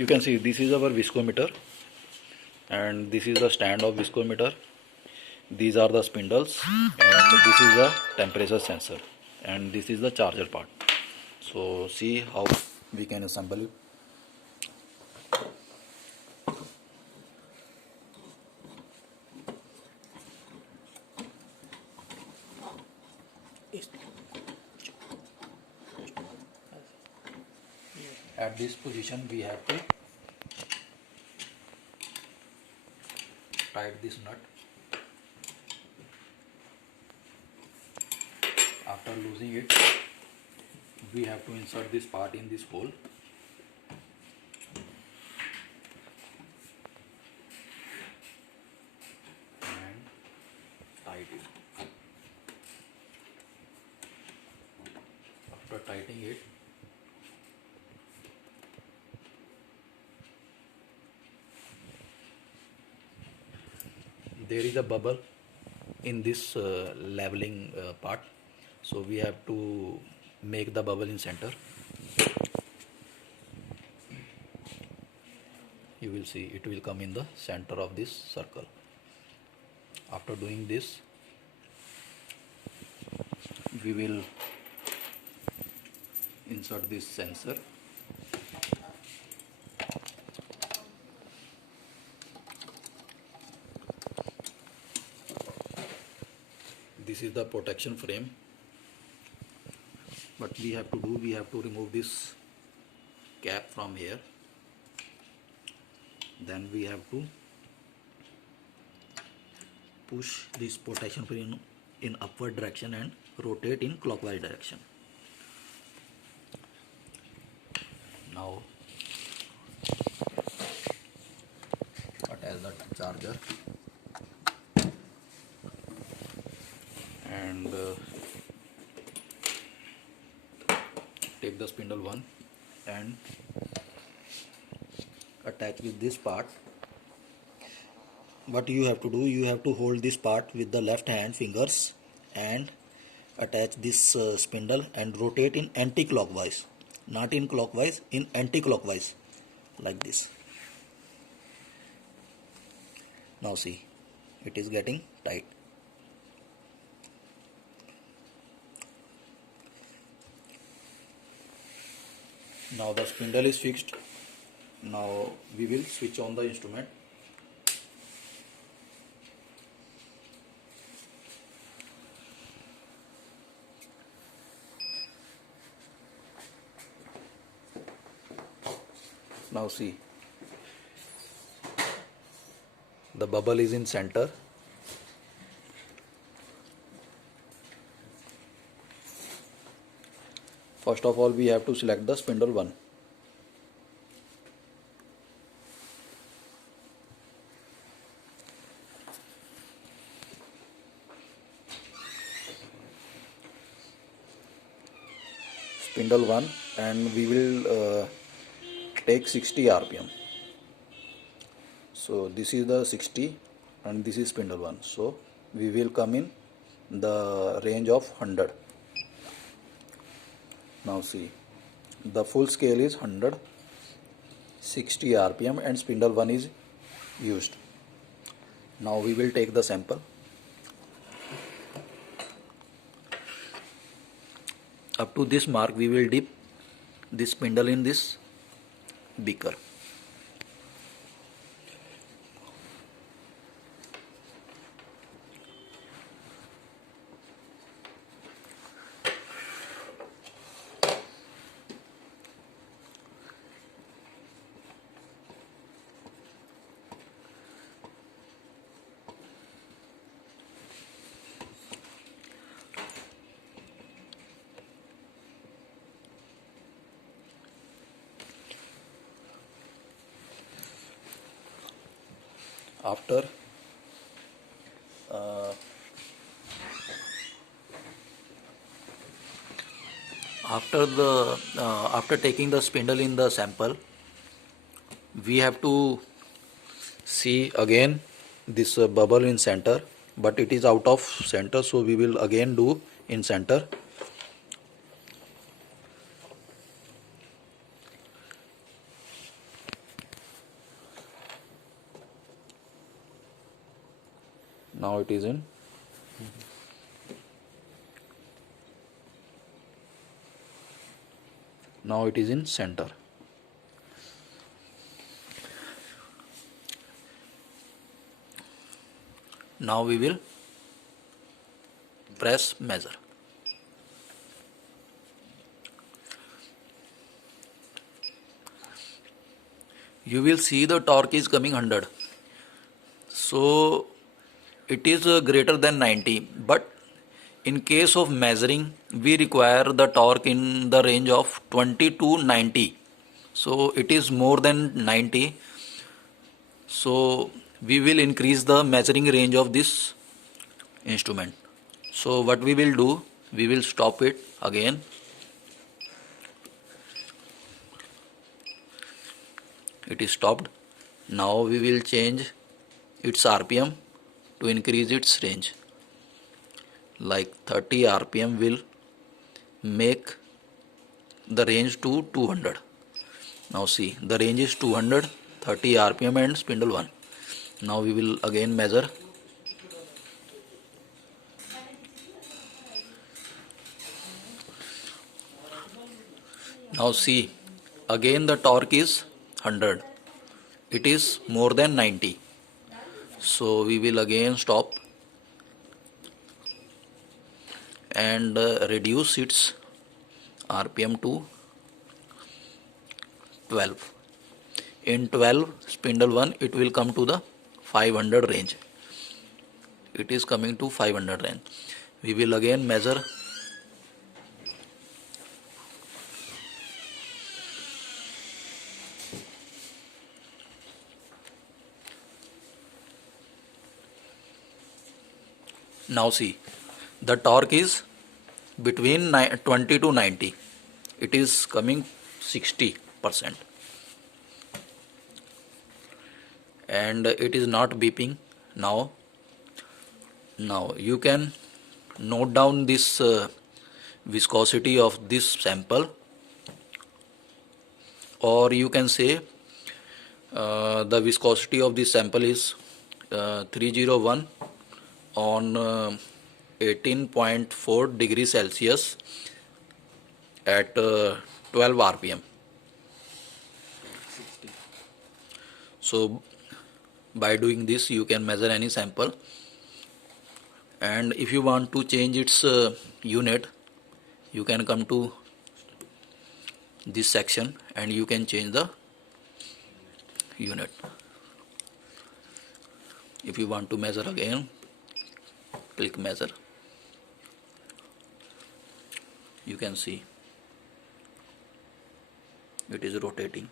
You can see this is our viscometer, and this is the stand of viscometer. These are the spindles, and this is the temperature sensor, and this is the charger part. So see how we can assemble it. At this position we have to tight this nut. After losing it, we have to insert this part in this hole. And tight it. After tightening it, there is a bubble in this leveling part, so we have to make the bubble in center. You will see it will come in the center of this circle. After doing this, we will insert this sensor. This is the protection frame. What we have to do, we have to remove this cap from here. Then we have to push this protection frame in upward direction and rotate in clockwise direction. Now attach the charger and take the spindle 1 and attach with this part. What you have to do, you have to hold this part with the left hand fingers and attach this spindle and rotate in anti-clockwise, not in clockwise, in anti-clockwise, like this. Now see, it is getting tight. Now the spindle is fixed. Now we will switch on the instrument. Now see, the bubble is in center. First of all, we have to select the spindle 1. Spindle 1, and we will take 60 rpm. So this is the 60 and this is spindle 1, so we will come in the range of 100. Now see, the full scale is 100, 60 rpm and spindle 1 is used. Now we will take the sample. Up to this mark we will dip this spindle in this beaker. After after taking the spindle in the sample, we have to see again this bubble in center, but it is out of center, so we will again do in center. Now it is in center. Now we will press measure. You will see the torque is coming 100. So it is greater than 90, but in case of measuring we require the torque in the range of 20 to 90. So it is more than 90. So we will increase the measuring range of this instrument. So what we will do, we will stop it again. It is stopped. Now we will change its RPM to increase its range. Like 30 RPM will make the range to 200. Now see, the range is 200, 30 RPM and spindle 1. Now we will again measure. Now see, again the torque is 100. It is more than 90. So we will again stop and reduce its RPM to 12. In 12 spindle 1 it will come to the 500 range. It is coming to 500 range. We will again measure. Now see, the torque is between 20 to 90. It is coming 60%. And it is not beeping now. Now you can note down this viscosity of this sample, or you can say the viscosity of this sample is 301 on 18.4 degrees Celsius at 12 RPM. So by doing this you can measure any sample, and if you want to change its unit, you can come to this section and you can change the unit. If you want to measure again, click measure. You can see it is rotating.